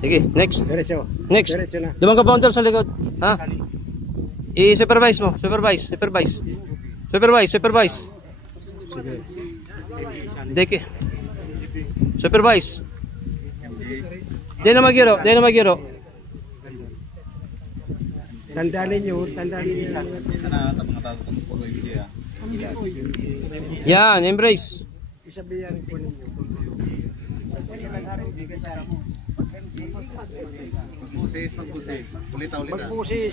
Sige, next. Diretso. Next. Diretso na. Dumang ka founder sa likod. Ha? I-supervise mo. Supervise. Deke. Supervise. Di na magiro. Tandaan ninyo. Isa na tapos na tago itong puro video. Yan, embrace. Isabihan ko ninyo. Magpusis. Ulita. Magpusis.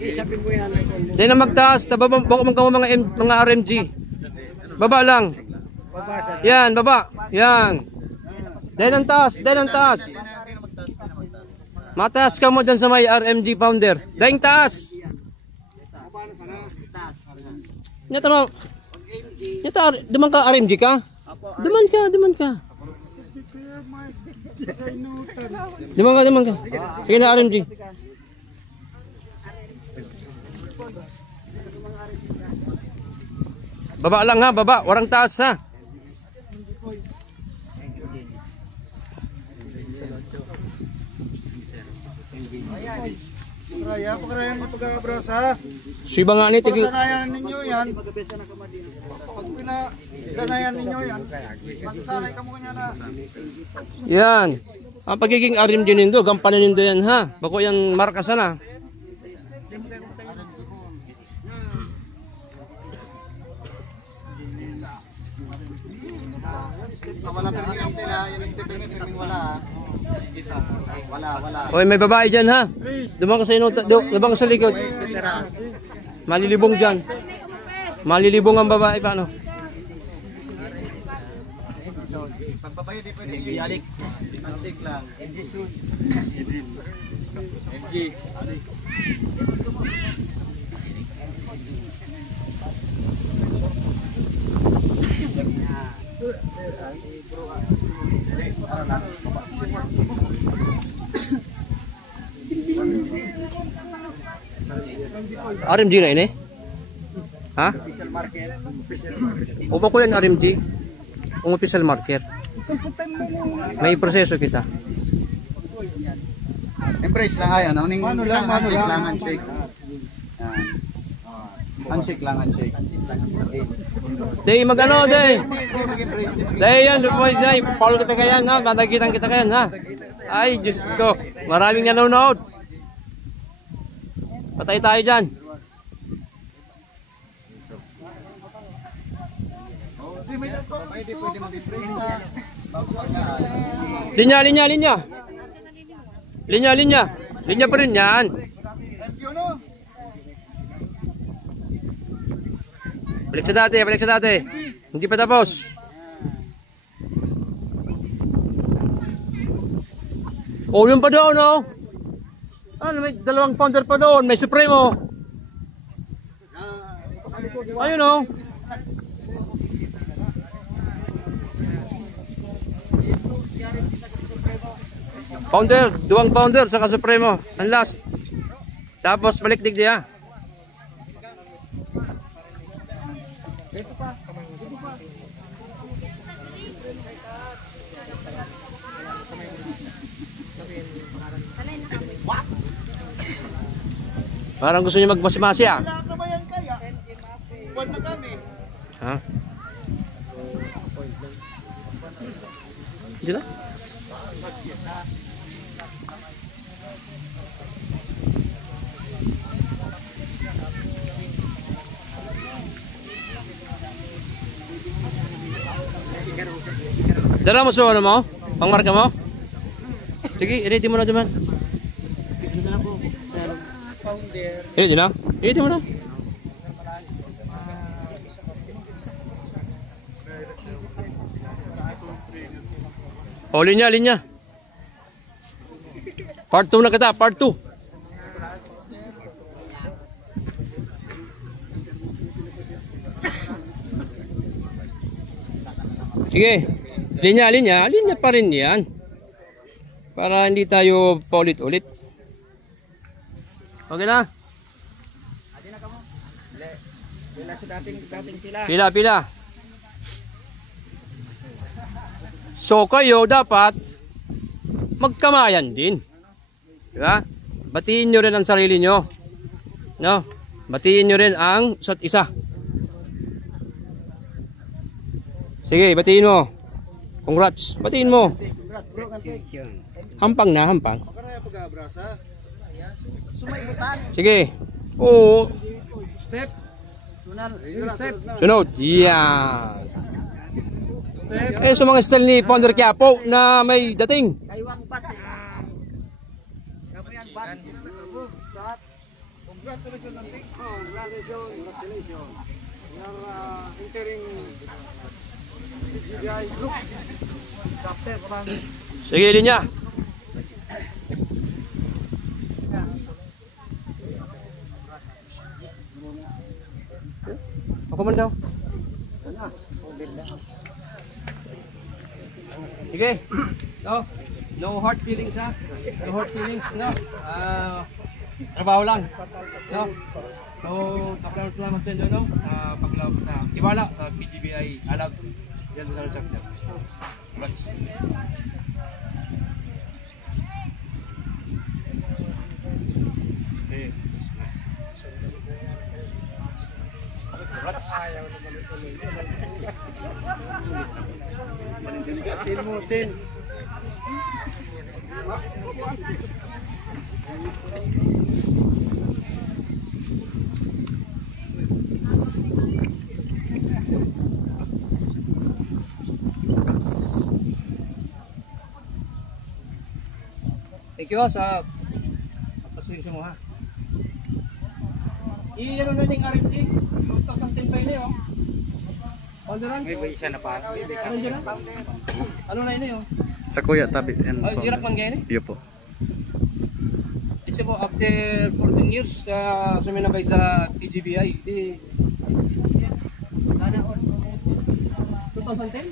Isabihin ko yan. Di na magtaas. Baka mga RMG. Baba lang. Yan, baba. Yan. Dahil ang taas. Mataas ka mo dyan sa may RMG founder. Dahil taas. Nyata duman ka RMG ka? Duman ka. Duman ka. Sige na RMG. Baba lang ha, baba. Warang taas ha. Pakrayan mo pag-abrasa. Siba nga ni tigil. Sanayan ninyo yan. Pag pinasanayan ninyo yan, magsanay ka mo niya na. Yan. Ang pagiging RMG nindo, gampanin nindo yan ha. Bako yan markasan na. Wala pa rin yung tila, yung stepin wala. Wala. Oy, may babae dyan ha. Dumang ka sa ino, dumang ka sa likod. Malilibong dyan. Malilibong ang babae paano? Pagpapayo di pwede i-alik. Handshake lang. MG shoot. MG. RMG na ini? Ha? O ba ko yan RMG? Kung official marker. May proseso kita. Embrace lang ay ano ning handshake lang handshake. Handshake lang handshake. Day magano day. Day yan, day. Follow kita kayan ha, matagitan kita kayan ha. Ay, Diyos ko. Maraming nanonood. Patay tayo dyan. Linya. Linya pa rin yan. Balik sa dati. Hindi pa tapos. Oh, yun pa doon, oh. Ano, may dalawang founder pa doon. May Supremo. Ayun, oh. Founder, duwang founder saka Supremo. Ang last. Tapos balikdig dia. Parang gusto niyo magmasimasi ah. Wala ka ba yan kaya? Buwan na kami. Ha? Hindi na? Dala mo sa ano mo? Pangmarka mo? Sige, ready mo na naman. Ready na? Ready mo na. Oh, linya. Part 2 na kita, part 2. Sige, linya pa rin yan. Para hindi tayo paulit-ulit. Okay na? Pila sa dating pila. Pila. So kayo dapat magkamayan din. Diba? Batiin nyo rin ang sarili nyo. No? Batiin nyo rin ang isa't isa. Sige, batiin mo. Congrats. Batiin mo. Hampang na, hampang. Sige. Oo. Step. Step. Sunod. Yan. Eh, sa mga style ni Founder Quiapo na may dating. Kaywang bat. Kaywang bat. Congratulations on this. Congratulations. You're entering CGI group. Chapter from. Sige, linya. Ako man daw. Sige. No. No hard feelings ha. No hard feelings, no. Trabaho lang. No. So, tapos naman sa inyo, no. Paglawag sa tiwala sa PGBI Alab. Yan sa chapter. Congrats. Okay. Congrats. Tin mo, tin. Thank you sa pasuhin sa mo ha. I-ano na yung RFG? 2010 pa yun eh oh. Ponderan? May isa na pa. Ano yun na? Ano na yun eh oh? Sa Kuya Tabi. Ay, dirak man ganyan eh? Iyo po. Kasi po, after 14 years suminabay sa TGBI, di... 2010?